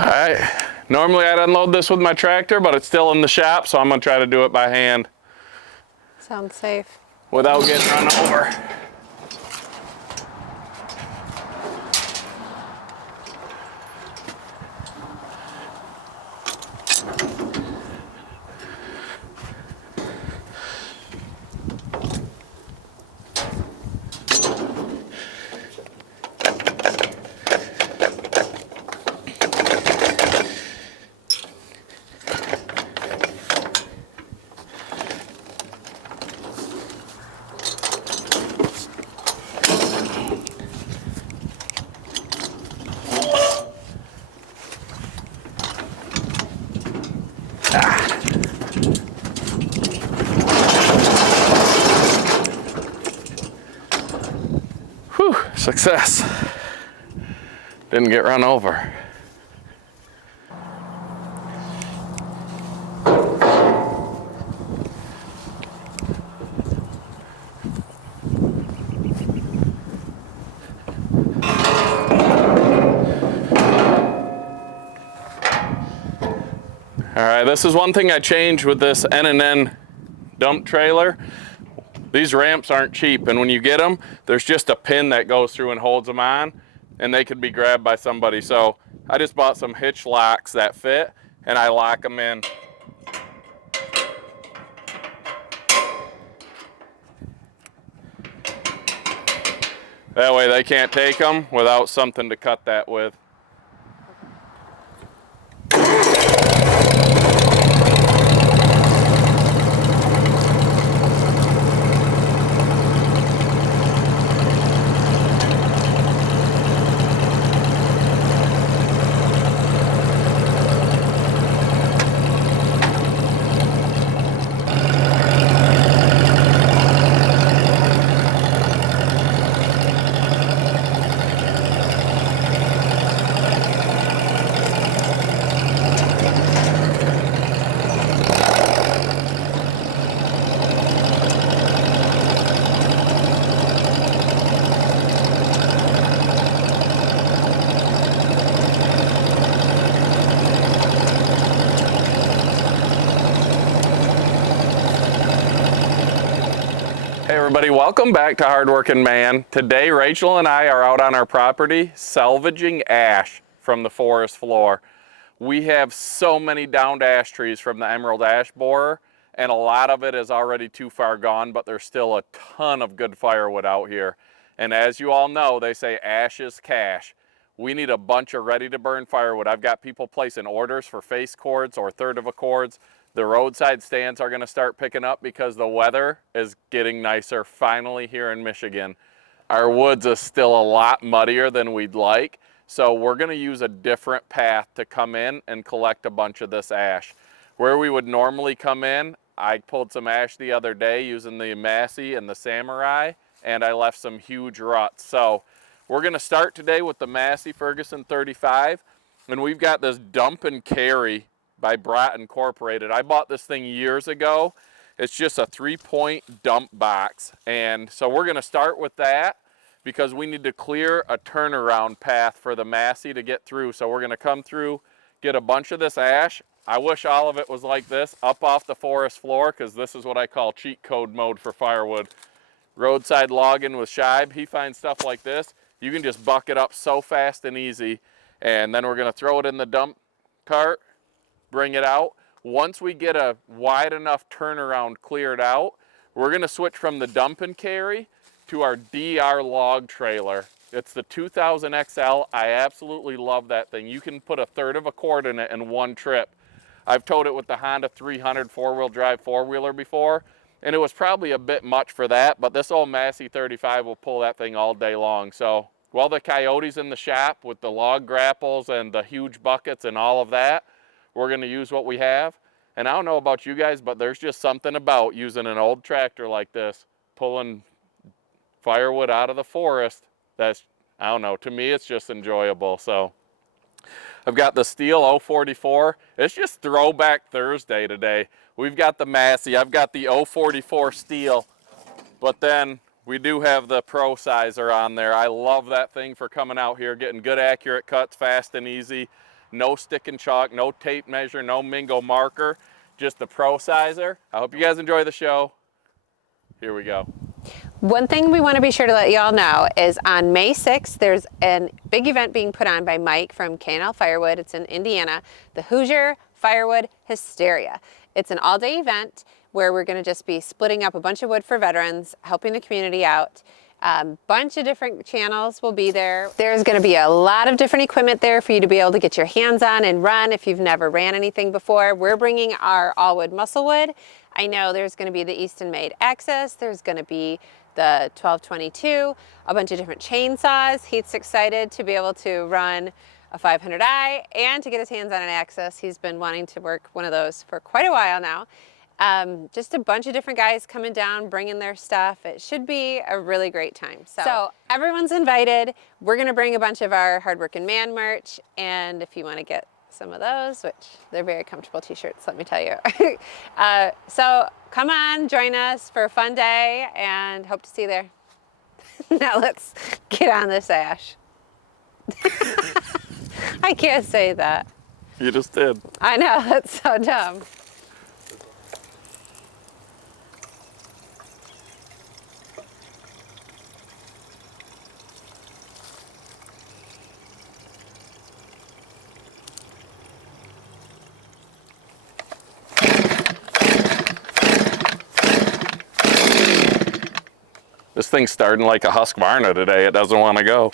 All right, normally I'd unload this with my tractor, but it's still in the shop, so I'm gonna try to do it by hand Sounds safe. without getting run over. Whew, success. Didn't get run over. All right, this is one thing I changed with this N&N dump trailer. These ramps aren't cheap, and when you get them, there's just a pin that goes through and holds them on, and they could be grabbed by somebody. So I just bought some hitch locks that fit, and I lock them in. That way they can't take them without something to cut that with. Hey everybody, welcome back to Hardworking Man. Today Rachel and I are out on our property salvaging ash from the forest floor. We have so many downed ash trees from the emerald ash borer, and a lot of it is already too far gone, but there's still a ton of good firewood out here. And as you all know, they say ash is cash. We need a bunch of ready to burn firewood. I've got people placing orders for face cords or third of a cords. The roadside stands are going to start picking up because the weather is getting nicer finally here in Michigan. Our woods is still a lot muddier than we'd like, so we're going to use a different path to come in and collect a bunch of this ash. Where we would normally come in, I pulled some ash the other day using the Massey and the Samurai, and I left some huge ruts. So we're going to start today with the Massey Ferguson 35, and we've got this dump and carry by Brat Incorporated. I bought this thing years ago. It's just a 3-point dump box. And so we're gonna start with that because we need to clear a turnaround path for the Massey to get through. So we're gonna come through, get a bunch of this ash. I wish all of it was like this, up off the forest floor, because this is what I call cheat code mode for firewood. Roadside logging with Shibe, he finds stuff like this. You can just buck it up so fast and easy. And then we're gonna throw it in the dump cart, bring it out. Once we get a wide enough turnaround cleared out, we're gonna switch from the dump and carry to our DR log trailer. It's the 2000 XL. I absolutely love that thing. You can put a third of a cord in it in one trip. I've towed it with the Honda 300 four-wheel drive four-wheeler before, and it was probably a bit much for that, but this old Massey 35 will pull that thing all day long. So while the Coyote's in the shop with the log grapples and the huge buckets and all of that, we're going to use what we have. And I don't know about you guys, but there's just something about using an old tractor like this, pulling firewood out of the forest, that's, I don't know, to me it's just enjoyable. So I've got the Stihl 044. It's just Throwback Thursday today. We've got the Massey, I've got the 044 Stihl, but then we do have the ProSizer on there. I love that thing for coming out here, getting good accurate cuts fast and easy. No stick and chalk, no tape measure, no Mingo marker, just the ProSizer. I hope you guys enjoy the show. Here we go. One thing we want to be sure to let you all know is on May 6th, there's a big event being put on by Mike from K&L Firewood. It's in Indiana, the Hoosier Firewood Hysteria. It's an all-day event where we're going to just be splitting up a bunch of wood for veterans, helping the community out. Bunch of different channels will be there. There's going to be a lot of different equipment there for you to be able to get your hands on and run if you've never ran anything before. We're bringing our all-wood muscle wood. I know there's going to be the Easton Made Axis. There's going to be the 1222, a bunch of different chainsaws. Heath's excited to be able to run a 500i and to get his hands on an Axis. He's been wanting to work one of those for quite a while now. Just a bunch of different guys coming down, bringing their stuff. It should be a really great time. So everyone's invited. We're gonna bring a bunch of our Hardworking Man merch, and if you wanna get some of those, which they're very comfortable t-shirts, let me tell you. So come on, join us for a fun day, and hope to see you there. Now let's get on this ash. I can't say that. You just did. I know, that's so dumb. This thing's starting like a Husqvarna today. It doesn't want to go.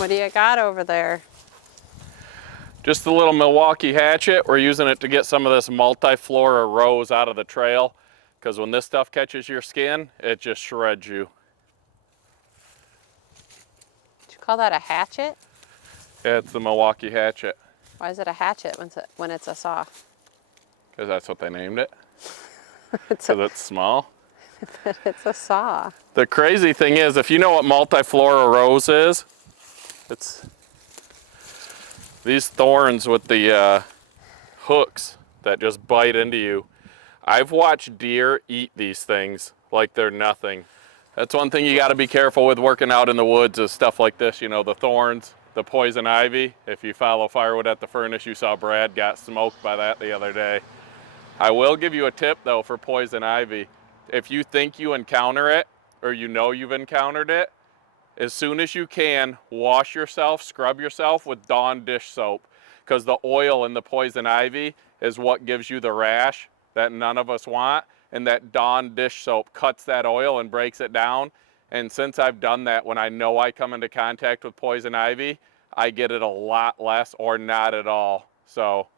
What do you got over there? Just a little Milwaukee hatchet. We're using it to get some of this multiflora rose out of the trail, because when this stuff catches your skin, it just shreds you. Did you call that a hatchet? Yeah, it's the Milwaukee hatchet. Why is it a hatchet when it's a saw? Because that's what they named it. It's Because it's small. it's a saw. The crazy thing is, if you know what multiflora rose is, it's these thorns with the hooks that just bite into you. I've watched deer eat these things like they're nothing. That's one thing you got to be careful with working out in the woods, is stuff like this, you know, the thorns, the poison ivy. If you follow Firewood at the Furnace, you saw Brad got smoked by that the other day. I will give you a tip though for poison ivy. If you think you encounter it, or you know you've encountered it, as soon as you can, wash yourself, scrub yourself with Dawn dish soap, because the oil in the poison ivy is what gives you the rash that none of us want, and that Dawn dish soap cuts that oil and breaks it down. And since I've done that, when I know I come into contact with poison ivy, I get it a lot less or not at all. So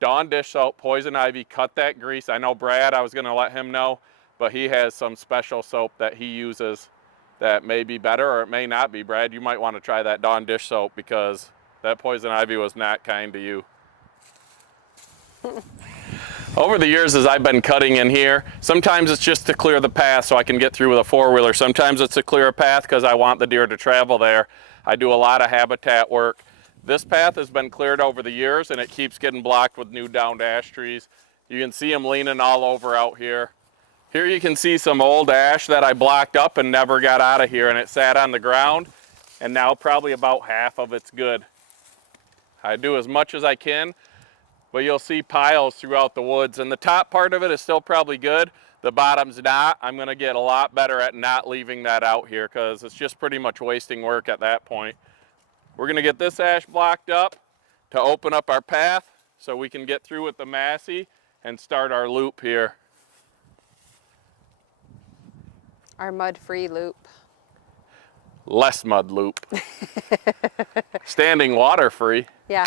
Dawn dish soap, poison ivy, cut that grease. I know Brad, I was gonna let him know, but he has some special soap that he uses that may be better, or it may not be. Brad, you might want to try that Dawn dish soap, because that poison ivy was not kind to you. Over the years, as I've been cutting in here, sometimes it's just to clear the path so I can get through with a four-wheeler. Sometimes it's to clear a path because I want the deer to travel there. I do a lot of habitat work. This path has been cleared over the years, and it keeps getting blocked with new downed ash trees. You can see them leaning all over out here. Here you can see some old ash that I blocked up and never got out of here, and it sat on the ground, and now probably about half of it's good. I do as much as I can, but you'll see piles throughout the woods, and the top part of it is still probably good. The bottom's not. I'm gonna get a lot better at not leaving that out here, because it's just pretty much wasting work at that point. We're gonna get this ash blocked up to open up our path so we can get through with the Massey and start our loop here. Our mud-free loop. Less mud loop. Standing water free. Yeah.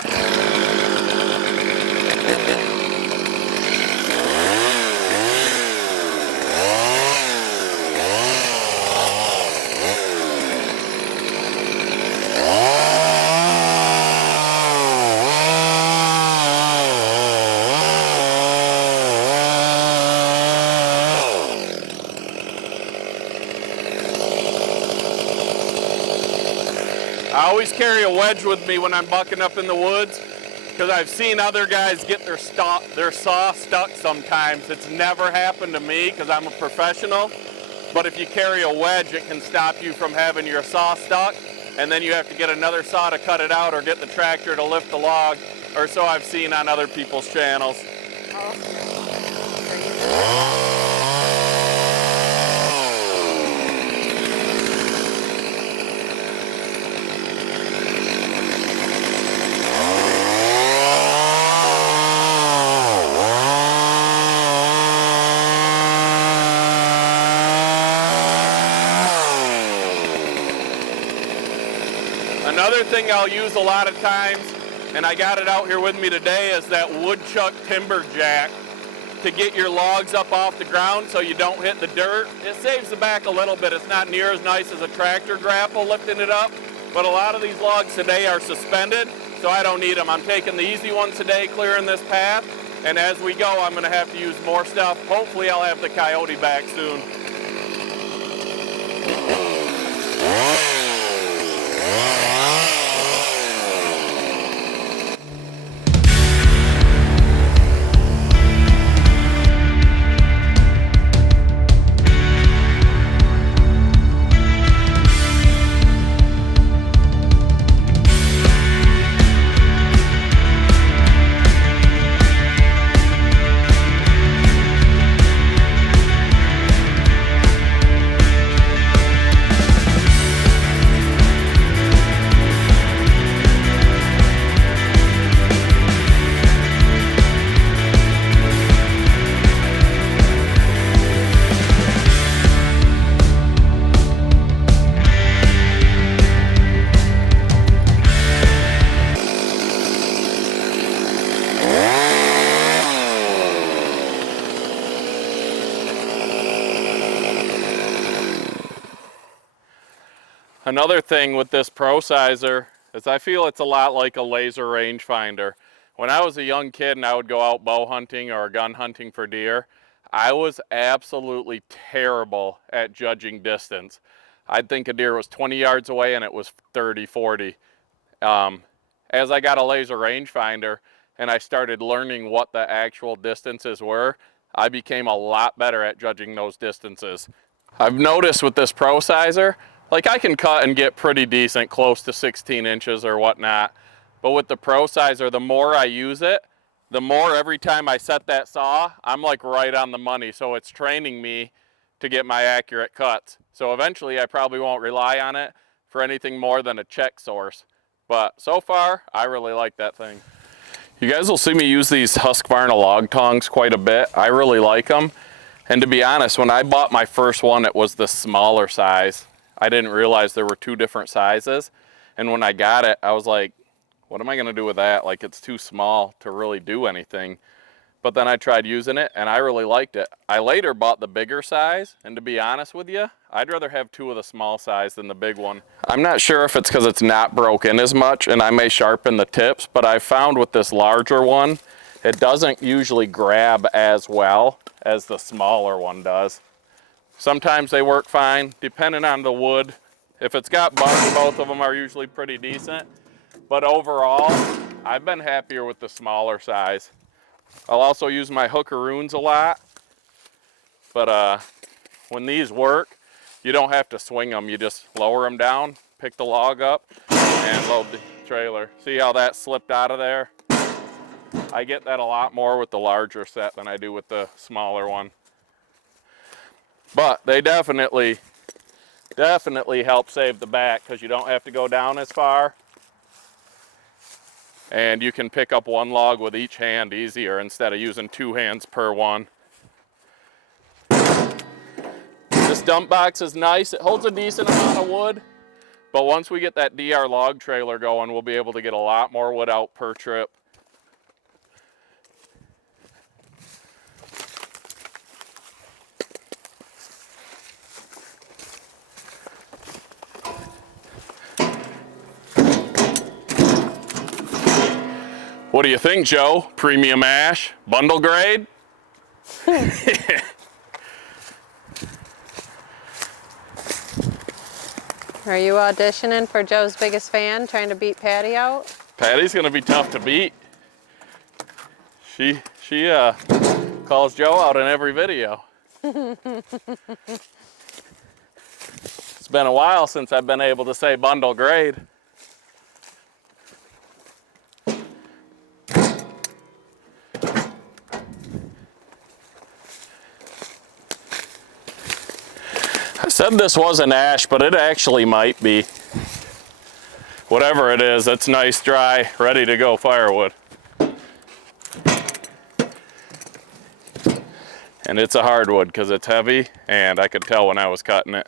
I always carry a wedge with me when I'm bucking up in the woods, because I've seen other guys get their saw stuck sometimes. It's never happened to me because I'm a professional, but if you carry a wedge, it can stop you from having your saw stuck, and then you have to get another saw to cut it out or get the tractor to lift the log, or so I've seen on other people's channels. Another thing I'll use a lot of times, and I got it out here with me today, is that woodchuck timber jack to get your logs up off the ground so you don't hit the dirt. It saves the back a little bit. It's not near as nice as a tractor grapple lifting it up, but a lot of these logs today are suspended, so I don't need them. I'm taking the easy ones today, clearing this path, and as we go, I'm gonna have to use more stuff. Hopefully I'll have the coyote back soon. Another thing with this ProSizer is I feel it's a lot like a laser rangefinder. When I was a young kid and I would go out bow hunting or gun hunting for deer, I was absolutely terrible at judging distance. I'd think a deer was 20 yards away and it was 30, 40. As I got a laser rangefinder and I started learning what the actual distances were, I became a lot better at judging those distances. I've noticed with this ProSizer, like I can cut and get pretty decent, close to 16 inches or whatnot. But with the ProSizer, the more I use it, the more every time I set that saw, I'm like right on the money. So it's training me to get my accurate cuts. So eventually I probably won't rely on it for anything more than a check source. But so far, I really like that thing. You guys will see me use these Husqvarna log tongs quite a bit. I really like them. And to be honest, when I bought my first one, it was the smaller size. I didn't realize there were two different sizes. And when I got it, I was like, what am I gonna do with that? Like, it's too small to really do anything. But then I tried using it and I really liked it. I later bought the bigger size, and to be honest with you, I'd rather have two of the small size than the big one. I'm not sure if it's because it's not broken as much and I may sharpen the tips, but I found with this larger one, it doesn't usually grab as well as the smaller one does. Sometimes they work fine, depending on the wood. If it's got bugs, both of them are usually pretty decent. But overall, I've been happier with the smaller size. I'll also use my hookeroons a lot, but when these work, you don't have to swing them. You just lower them down, pick the log up, and load the trailer. See how that slipped out of there? I get that a lot more with the larger set than I do with the smaller one. But they definitely help save the back because you don't have to go down as far. And you can pick up one log with each hand easier instead of using two hands per one. This dump box is nice. It holds a decent amount of wood, but once we get that DR log trailer going, we'll be able to get a lot more wood out per trip. What do you think, Joe? Premium ash, bundle grade? Are you auditioning for Joe's biggest fan, trying to beat Patty out? Patty's gonna be tough to beat. She calls Joe out in every video. It's been a while since I've been able to say bundle grade. I said this wasn't ash, but it actually might be. Whatever it is, it's nice, dry, ready to go firewood. And it's a hardwood because it's heavy, and I could tell when I was cutting it.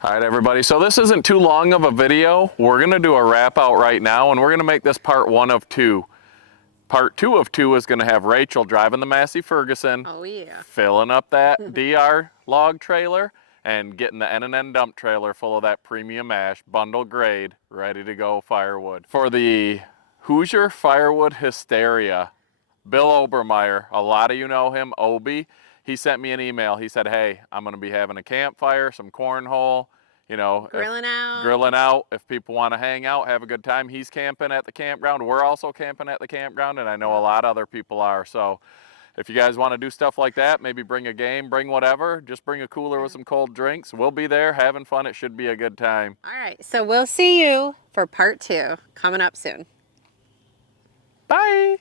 All right, everybody, so this isn't too long of a video. We're gonna do a wrap out right now, and we're gonna make this part 1 of 2. Part 2 of 2 is gonna have Rachel driving the Massey Ferguson. Oh yeah. Filling up that DR log trailer and getting the N&N dump trailer full of that premium ash, bundle grade, ready to go firewood. For the Hoosier Firewood Hysteria, Bill Obermeyer, a lot of you know him, Obi. He sent me an email. He said, hey, I'm gonna be having a campfire, some cornhole, you know, Grilling out. If people want to hang out, have a good time. He's camping at the campground. We're also camping at the campground, and I know a lot of other people are. So if you guys want to do stuff like that, maybe bring a game, bring whatever, just bring a cooler with some cold drinks. We'll be there having fun. It should be a good time. All right, so we'll see you for part 2 coming up soon. Bye.